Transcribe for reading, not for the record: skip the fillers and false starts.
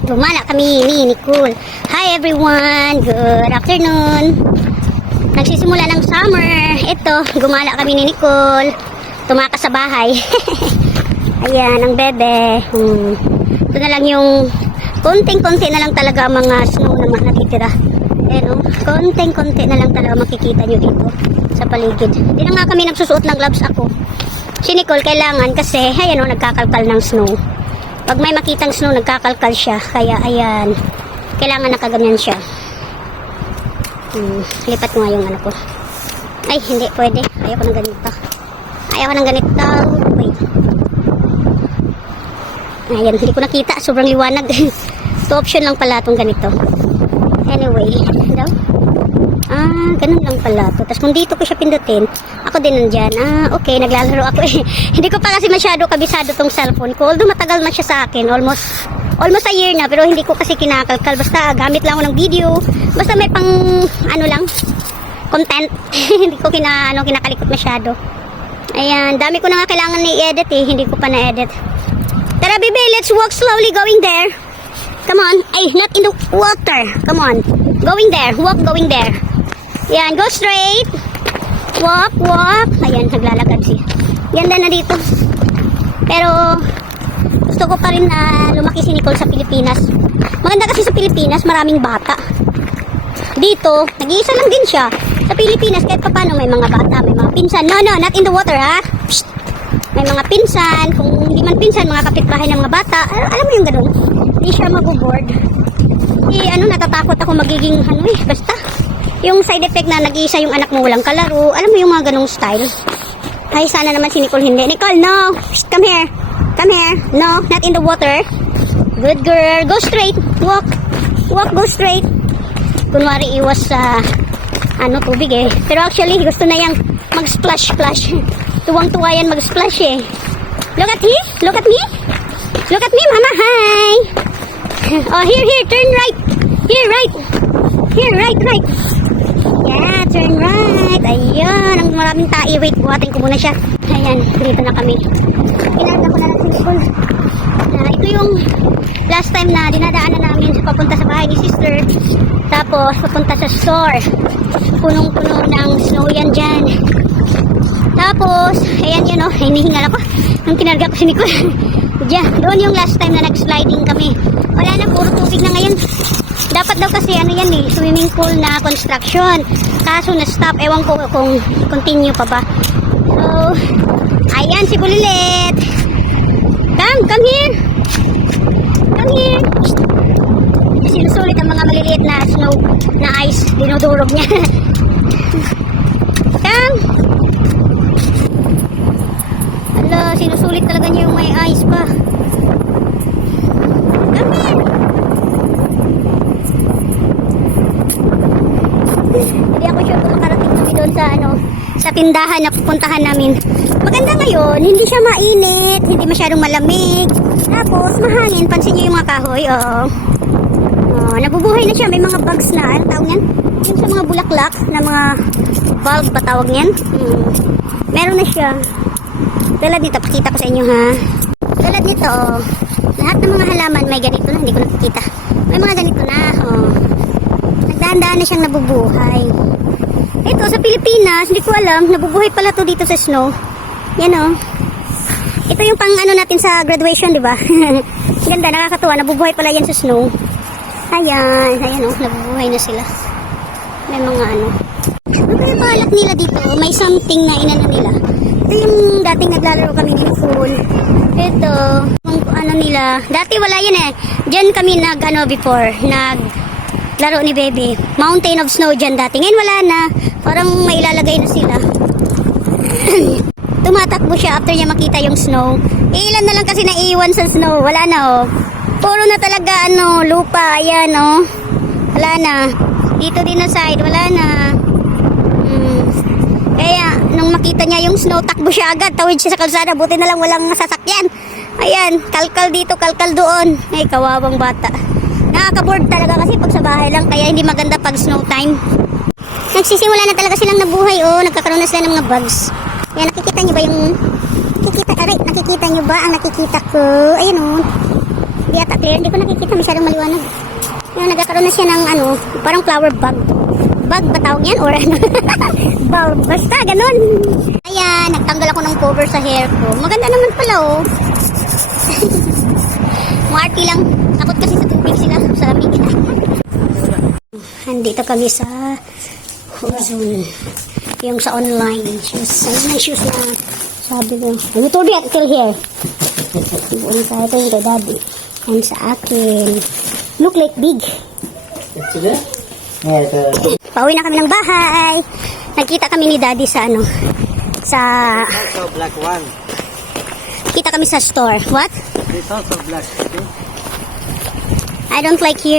Gumala kami ni Nicole. Hi everyone! Good afternoon! Nagsisimula ng summer. Ito, gumala kami ni Nicole. Tumakas sa bahay. Ayan, ang bebe. Ito na lang yung konting-konti na lang talaga ang mga snow na natitira. Ayan o, konting-konti na lang talaga makikita nyo dito sa paligid. Hindi na nga kami nagsusuot ng gloves ako. Si Nicole kailangan kasi, ayan o, nagkakalkal ng snow. Pag may makitang snow, nagkakalkal siya. Kaya, ayan, kailangan nakaganyan siya. Lipat ko nga yung ano ko. Ay, hindi pwede. Ayaw ko ng ganito. Ayaw ko ng ganito. Wait. Ayan, hindi ko nakita. Sobrang liwanag. 2 option lang pala itong ganito. Anyway, daw. Ganun lang pala ito. Tapos kung dito ko siya pindutin, ako din nandyan. Okay, naglalaro ako eh. Hindi ko pa kasi masyado kabisado tong cellphone ko. Although matagal na siya sa akin. Almost a year na. Pero hindi ko kasi kinakalkal. Basta gamit lang ako ng video. Basta may pang, ano lang, content. Hindi ko kinakalikot masyado. Ayan, dami ko na nga kailangan i-edit eh. Hindi ko pa na-edit. Tara, baby, let's walk slowly going there. Come on. Ay, not in the water. Come on. Going there. Walk going there. Ayan, go straight. Walk, walk. Ayan, naglalakad siya. Ganda na dito. Pero, gusto ko pa rin na lumaki si Nicole sa Pilipinas. Maganda kasi sa Pilipinas, maraming bata. Dito, nag-iisa lang din siya. Sa Pilipinas, kahit pa paano may mga bata, may mga pinsan. No, not in the water, ha? Psst. May mga pinsan. Kung hindi man pinsan, mga kapitbahay ng mga bata. Alam mo yung ganun? Hindi siya mabuboard. Natatakot ako magiging, basta. Yung side effect na nag-iisa yung anak mo walang kalaro. Alam mo yung mga ganung style. Ay, sana naman si Nicole hindi. Nicole, no! Psst, come here. Come here. No, not in the water. Good girl. Go straight. Walk. Walk, go straight. Kunwari iwas sa tubig eh. Pero actually, gusto na yang mag-splash-splash. Tuwang-tuwa yan mag-splash eh. Look at me. Look at me. Look at me, mama. Hi. Oh, here. Turn right. Here, right. Here, right. Yeah, turn right. Ayun. Ang maraming tae. Wait, buhatin ko muna siya. Ayan, dito na kami. Kinanda ko na lang si Nicole. Ito yung last time na dinadaanan namin papunta sa bahay ni sister. Tapos, papunta sa store. Punong-puno ng snow yan dyan. Tapos, ayan yun o. Hinihingal ako. Nung kinarga ko si Nicole. Diyan, doon yung last time na nag-sliding kami. Wala na, puro tubig na ngayon. Dapat daw kasi swimming pool na construction. Kaso na-stop. Ewan ko kung continue pa ba. So, ayan si Bulilit. Come here. Come here. Sinusulit ang mga maliliit na snow na ice. Dinudurog niya. Come. Hala, sinusulit talaga niya yung may ice pa. Come here. Hindi ako sure kung makarating kami doon sa tindahan na pupuntahan namin. Maganda ngayon, hindi siya mainit, hindi masyadong malamig. Tapos, mahangin. Pansin niyo yung mga kahoy, nabubuhay na siya. May mga bugs na, ano tawag yan? Yung sa mga bulaklak na mga bulb pa tawag yan. Meron na siya. Tulad nito, pakita ko sa inyo ha. Tulad nito, lahat ng mga halaman may ganito na, hindi ko nakikita. May mga ganito na, nagdaan-daan na siyang nabubuhay. Ito, sa Pilipinas, hindi ko alam, nabubuhay pala to dito sa snow. Yan o. Ito yung pang natin sa graduation, di ba? Ganda, nakakatuwa, nabubuhay pala yan sa snow. Ayan o, nabubuhay na sila. May mga ano balak nila dito, may something na inano nila. Ito yung dating naglalaro kami ni Nicole. Ito, kung nila, dati wala yan eh. Diyan kami before, naglaro ni baby. Mountain of snow dyan dati. Ngayon wala na, parang may ilalagay na sila. Tumatakbo siya after niya makita yung snow. Ilan na lang kasi naiiwan sa snow, wala na puro na talaga lupa, ayan wala na. Dito din na side, wala na. Kaya nung makita niya yung snow, takbo siya agad, tawid siya sa kalsada. Buti na lang walang sasakyan. Ayan, kalkal dito, kalkal doon. Ay, kawawang bata. Nakaka-board talaga kasi pag sa bahay lang, kaya hindi maganda pag snow time. Nagsisimula na talaga silang nabuhay nagkakaroon na sila ng mga bugs. Ayan, nakikita niyo ba yung nakikita niyo ba ang nakikita ko? Ayun Hindi ata clear. Hindi ko nakikita. Masyadong maliwanag. Yung nagkakaroon na siya ng ano, parang flower bag. Bag ba tawag yan? Or ano? Bag. Basta, ganun. Ayan, nagtanggal ako ng cover sa hair ko. Maganda naman pala, oh. Marty lang. Takot kasi sa tubig sila. Sa lamig. Andito kami sa Ozone. Yung sa online shoes. Ayun ang shoes na sabi ko. Ito ulit, till here. Ibunin tayo ito yung kay daddy. And sa akin. Look like big. Pauwi na kami ng bahay. Nagkita kami ni daddy sa ano. Sa... black one. Kita kami sa store. What? It's also black. Okay? I don't like here.